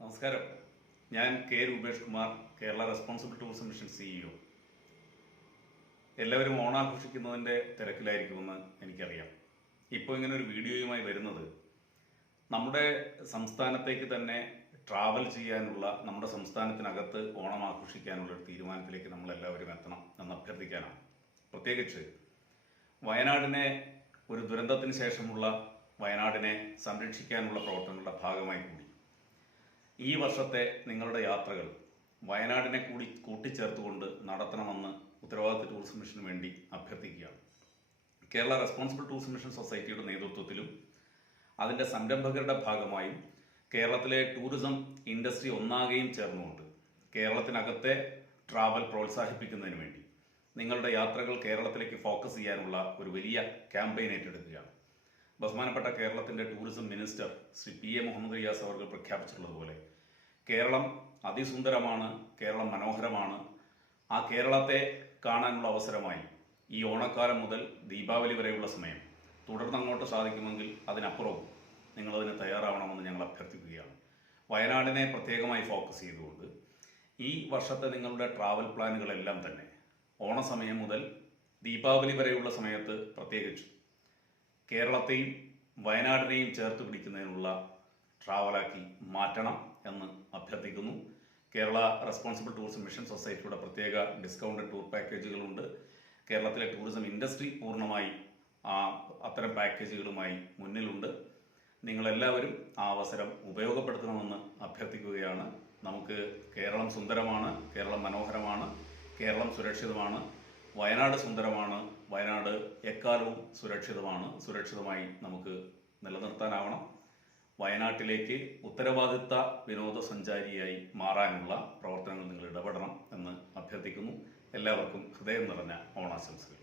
നമസ്കാരം. ഞാൻ K Rupesh Kumar Kerala responsible tourism mission CEO എല്ലാവരും ഓണാഘോഷിക്കുന്നതിന്റെ തിരക്കിലായിരിക്കുമെന്ന് എനിക്കറിയാം. ഇപ്പോൾ ഇങ്ങനെ ഒരു വീഡിയോയുമായി വരുന്നത് നമ്മുടെ സംസ്ഥാനത്തേക്ക് തന്നെ ട്രാവൽ ചെയ്യാനുള്ള നമ്മുടെ സംസ്ഥാനത്തിനകത്ത് ഓണം ആഘോഷിക്കാനുള്ള ഒരു തീരുമാനത്തിലേക്ക് നമ്മൾ എല്ലാവരും എത്തണം എന്ന് അഭ്യർത്ഥിക്കാനാണ്. പ്രത്യേകിച്ച് വയനാടിനെ ഒരു ദുരന്തത്തിന് ശേഷമുള്ള വയനാടിനെ സംരക്ഷിക്കാനുള്ള പ്രവർത്തനങ്ങളുടെ ഭാഗമായി കൂടി. ഈ വർഷത്തെ നിങ്ങളുടെ യാത്രകൾ വയനാടിനെ കൂടി കൂട്ടിച്ചേർത്തുകൊണ്ട് നടത്തണമെന്ന് ഉത്തരവാദിത്ത ടൂറിസം മിഷന് വേണ്ടി അഭ്യർത്ഥിക്കുകയാണ്. കേരള റെസ്പോൺസിബിൾ ടൂറിസം മിഷൻ സൊസൈറ്റിയുടെ നേതൃത്വത്തിലും അതിന്റെ സംരംഭകരുടെ ഭാഗമായും കേരളത്തിലെ ടൂറിസം ഇൻഡസ്ട്രി ഒന്നാകെയും ചേർന്നുകൊണ്ട് കേരളത്തിനകത്തെ ട്രാവൽ പ്രോത്സാഹിപ്പിക്കുന്നതിന് വേണ്ടി നിങ്ങളുടെ യാത്രകൾ കേരളത്തിലേക്ക് ഫോക്കസ് ചെയ്യാനുള്ള ഒരു വലിയ ക്യാമ്പയിൻ ഏറ്റെടുക്കുകയാണ്. ബഹുമാനപ്പെട്ട കേരളത്തിന്റെ tourism minister Shri P A Muhammad Riyas അവർ പ്രഖ്യാപിച്ചിട്ടുള്ളതുപോലെ കേരളം അതിസുന്ദരമാണ് കേരളം മനോഹരമാണ്. ആ കേരളത്തെ കാണാനുള്ള അവസരമായി ഈ ഓണക്കാലം മുതൽ ദീപാവലി വരെയുള്ള സമയം തുടർന്ന് അങ്ങോട്ട് സാധിക്കുമെങ്കിൽ അതിനപ്പുറവും നിങ്ങളതിന് തയ്യാറാവണമെന്ന് ഞങ്ങൾ അഭ്യർത്ഥിക്കുകയാണ്. വയനാടിനെ പ്രത്യേകമായി ഫോക്കസ് ചെയ്തുകൊണ്ട് ഈ വർഷത്തെ നിങ്ങളുടെ ട്രാവൽ പ്ലാനുകളെല്ലാം തന്നെ ഓണസമയം മുതൽ ദീപാവലി വരെയുള്ള സമയത്ത് പ്രത്യേകിച്ച് കേരളത്തെയും വയനാടിനെയും ചേർത്ത് പിടിക്കുന്നതിനുള്ള ട്രാവലാക്കി മാറ്റണം എന്ന് അഭ്യർത്ഥിക്കുന്നു. കേരള റെസ്പോൺസിബിൾ ടൂറിസം മിഷൻ സൊസൈറ്റിയുടെ പ്രത്യേക ഡിസ്കൗണ്ടഡ് ടൂർ പാക്കേജുകളുണ്ട് കേരളത്തിലെ ടൂറിസം ഇൻഡസ്ട്രി പൂർണമായി അത്തരം പാക്കേജുകളുമായി മുന്നിലുണ്ട്. നിങ്ങളെല്ലാവരും ആ അവസരം ഉപയോഗപ്പെടുത്തണമെന്ന് അഭ്യർത്ഥിക്കുകയാണ്. നമുക്ക് കേരളം സുന്ദരമാണ് കേരളം മനോഹരമാണ് കേരളം സുരക്ഷിതമാണ്. വയനാട് സുന്ദരമാണ്. വയനാട് എക്കാലവും സുരക്ഷിതമാണ്. സുരക്ഷിതമായി നമുക്ക് നിലനിർത്താനാവണം. വയനാട്ടിലേക്ക് ഉത്തരവാദിത്ത വിനോദസഞ്ചാരിയായി മാറാനുള്ള പ്രവർത്തനങ്ങൾ നിങ്ങൾ ഇടപെടണം എന്ന് അഭ്യർത്ഥിക്കുന്നു. എല്ലാവർക്കും ഹൃദയം നിറഞ്ഞ ഓണാശംസകൾ.